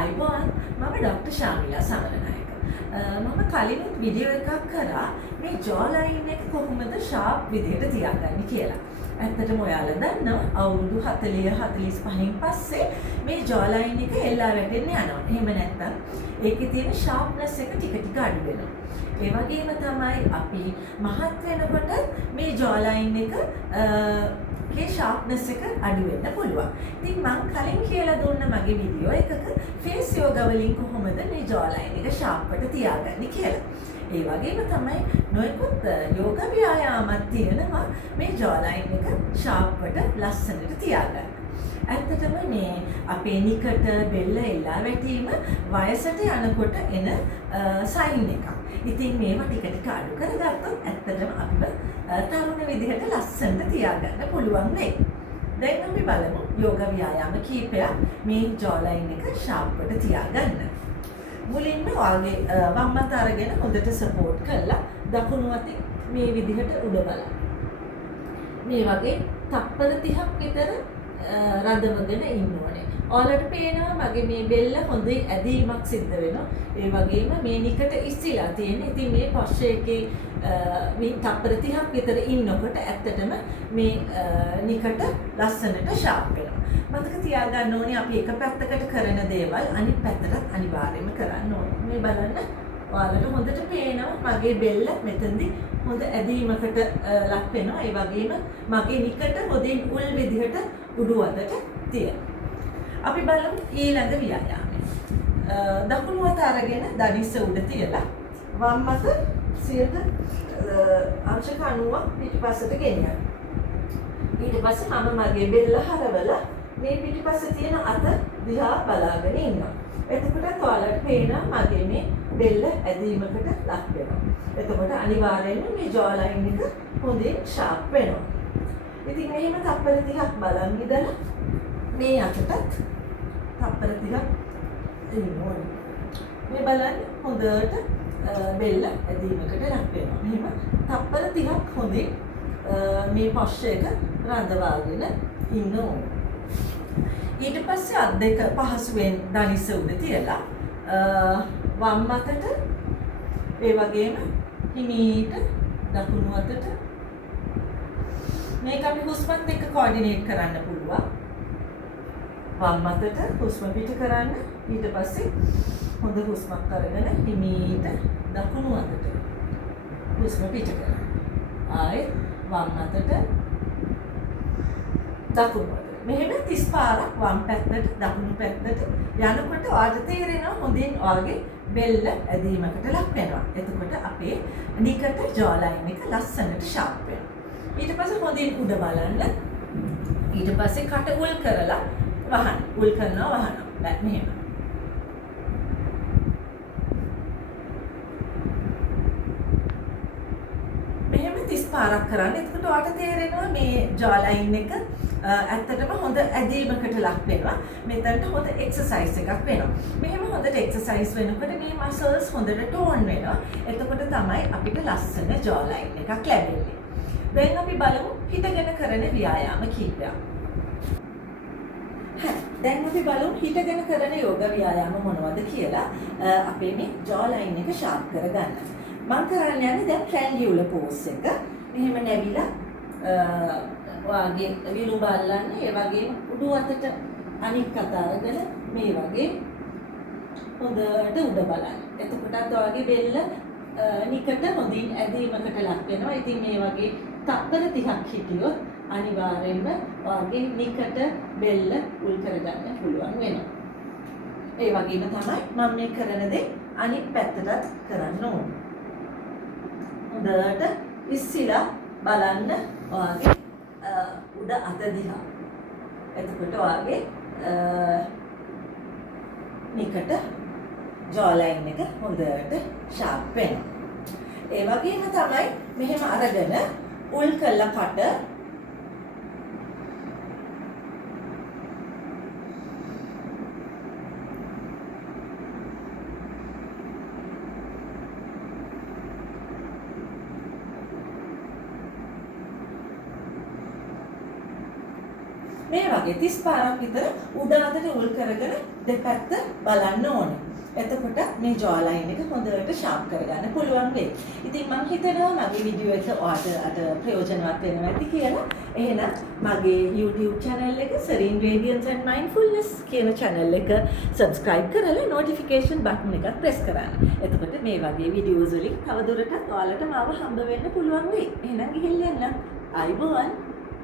අයිබෝන් මම ඩොක්ටර් ශාමිලා සමරනායක. මම කලිනුත් වීඩියෝ එකක් කරා මේ ජෝ ලයින් එක කොහොමද ෂාප් විදිහට තියාගන්නේ කියලා. ඇත්තටම ඔයාලා දන්නවා අවුරුදු 40 45න් පස්සේ මේ ජෝ ලයින් එක එල්ලා වැටෙන්න යනවා. එහෙම නැත්නම් ඒකේ තියෙන ෂාප්නස් එක ටික ටික අඩු වෙනවා. ඒ වගේම තමයි අපි මහත් වෙනකොට මේ ජෝ ලයින් එක ඒ ෂාප්නස් එක අඩු වෙන්න පුළුවන්. ඉතින් මම කලින් කියලා දුන්න මගේ වීඩියෝ එකක ෆේස් යෝගා වලින් කොහොමද මේ ජෝ ලයින් එක ෂාප්ට තියාගන්නේ කියලා. ඒ වගේම තමයි නොයෙකුත් යෝගා ව්‍යායාමත් තියෙනවා මේ ජෝ ලයින් එක ෂාප්ට ලස්සනට තියාගන්න. ඇත්තටම මේ අපේ නිකට බෙල්ල එල්ලා වැටීම වයසට යනකොට එන සයින් එකක්. ඉතින් මේවා ටික ටික අඩු කරගත්තොත් ඇත්තටම අපිව තරුණ විදිහට ලස්සනට තියාගන්න පුළුවන් වෙයි. දැන් අපි බලමු යෝගා ව්‍යායාම කීපයක් මේ ජෝ ලයින් එක ෂාප්ට තියාගන්න. මුලින්ම වාගේ වම් අත අරගෙන හොඳට සපෝට් කරලා දකුණු අතින් මේ විදිහට උඩ බලන්න. මේ වගේ තප්පර 30ක් විතර රඳවගෙන ඉන්න ඕනේ. ඔයාලට පේනවා මගේ මේ බෙල්ල හොඳයි ඇදීමක් සිද්ධ වෙනවා. ඒ වගේම මේ නිකට ඉස්සිලා තියෙන. ඉතින් මේ පොස්චර් එකේ තප්පර 30ක් විතර ඉන්නකොට ඇත්තටම මේ නිකට ලස්සනට ෂාප් වෙනවා. මතක තියාගන්න ඕනේ අපි එක පැත්තකට කරන දේවල් අනිත් පැත්තටත් අනිවාර්යයෙන්ම කරන්න ඕනේ. මේ බලන්න ඔයාලට හොඳට පේනවා මගේ බෙල්ල මෙතනදී හොඳ ඇදීමකට ලක් වෙනවා. ඒ වගේම මගේ නිකට හොඳින් උල් විදිහට උඩු අතට තියෙනවා. අපි බලමු ඊළඟ ව්‍යායාමය. දකුණු අත අරගෙන දණිස්ස උඩ තියලා වම් අත 90% පිටිපස්සට ගෙනියන්න. ඊට පස්සේ මම මගේ බෙල්ල හරවලා මේ පිටිපස්සේ තියෙන අත දිහා බලාගෙන ඉන්නවා. එතකොට ඔයාලට පේනවා මගේ මේ බෙල්ල ඇදීමකට ලක් වෙනවා. එතකොට අනිවාර්යයෙන්ම මේ ජෝ ලයින් එක හොඳින් ෂාප් වෙනවා. ඉතින් මෙහෙම තප්පර 30ක් බලන් ඉඳලා මේ අතටත් තප්පර 30ක් එන්න ඕනේ. මේ බලන්න හොඳට බෙල්ල ඇදීමකට ලක් වෙනවා. මෙහෙම තප්පර 30ක් හොඳින් මේ පොස්චර් එක රඳවාගෙන ඉන්න ඕනේ. ඊට පස්සේ අත් දෙක පහසුවෙන් දණිස්ස උඩ තියලා වම් අතට ඒ වගේම හිමීට දකුණු අතට මේක අපි හුස්මත් එක්ක කෝඩිනේට් කරන්න පුළුවන්. වම් අතට හුස්ම පිට කරන්න ඊට පස්සේ හොඳ හුස්මක් අරගෙන හිමීට දකුණු අතට හුස්ම පිට කරන්න. ආයෙත් වම් අතට දකුණු අතට මෙහෙම 30 පාරක් වම් පැත්තට දකුණු පැත්තට යනකොට ඔයාලට තේරෙනවා හොඳින් ඔයාගේ බෙල්ල ඇදීමකට ලක් වෙනවා. එතකොට අපේ නිකට ජෝ ලයින් එක ලස්සනට ෂාප් වෙනවා. ඊට පස්සේ හොඳින් උඩ බලන්න. ඊට පස්සේ කට උල් කරලා වහන්න. උල් කරනවා වහනවා. මෙහෙම. මෙහෙම 30 පාරක් කරන්න. එතකොට ඔයාලට තේරෙනවා මේ ජෝ ලයින් එක ඇත්තටම හොඳ ඇදීමකට ලක් වෙනවා. මෙතනට හොඳ එක්සර්සයිස් එකක් වෙනවා. මෙහෙම හොඳට එක්සර්සයිස් වෙනකොට මේ මසල්ස් හොඳට ටෝන් වෙනවා. එතකොට තමයි අපිට ලස්සන ජෝ ලයින් එකක් ලැබෙන්නේ. දැන් අපි බලමු හිටගෙන කරන ව්‍යායාම කීපයක්. දැන් අපි බලමු හිටගෙන කරන යෝග ව්‍යායාම මොනවද කියලා අපේ මේ ජෝ ලයින් එක ෂාප් කරගන්න. මම කරන්න යන්නේ දැන් ට්‍රැන්ගියුලර් පෝස් එක. මෙහෙම නැවිලා වාගේ විලුඹ අල්ලන්න. ඒ වගේම උඩු අතට අනික් අත අරගෙන මේ වගේ හොඳට උඩ බලන්න. එතකොටත් ඔයාගේ බෙල්ල නිකට හොඳින් ඇදීමකට ලක් වෙනවා. ඉතින් මේ වගේ තප්පර 30ක් හිටියොත් අනිවාර්යයෙන්ම ඔයාගේ නිකට බෙල්ල උල් කරගන්න පුළුවන් වෙනවා. ඒ වගේම තමයි මම මේ කරන දේ අනිත් පැත්තටත් කරන්න ඕනේ. හොඳට ඉස්සිලා බලන්න ඔයාගේ උඩ අත දිහා. එතකොට ඔයාගේ නිකට ජෝ ලයින් එක හොඳට ෂාප් වෙනවා. ඒ වගේම තමයි මෙහෙම අරගෙන උල් කළා කට මේ වගේ 30 පාරක් විතර උඩ අතට උල් කරගෙන දෙපැත්ත බලන්න ඕනේ. එතකොට මේ jaw line එක හොඳට sharp කරගන්න පුළුවන් වෙයි. ඉතින් මම හිතනවා මගේ වීඩියෝ එක ඔයාලට අද ප්‍රයෝජනවත් වෙනවා ඇති කියලා. එහෙනම් මගේ YouTube channel එක Serene Radiance and Mindfulness කියන channel එක subscribe කරලා notification button එකත් press කරන්න. එතකොට මේ වගේ videos වලින් තවදුරටත් ඔයාලට මාව හම්බ වෙන්න පුළුවන් වෙයි. එහෙනම් ගිහින් යන්න. ආයිබෝවන්.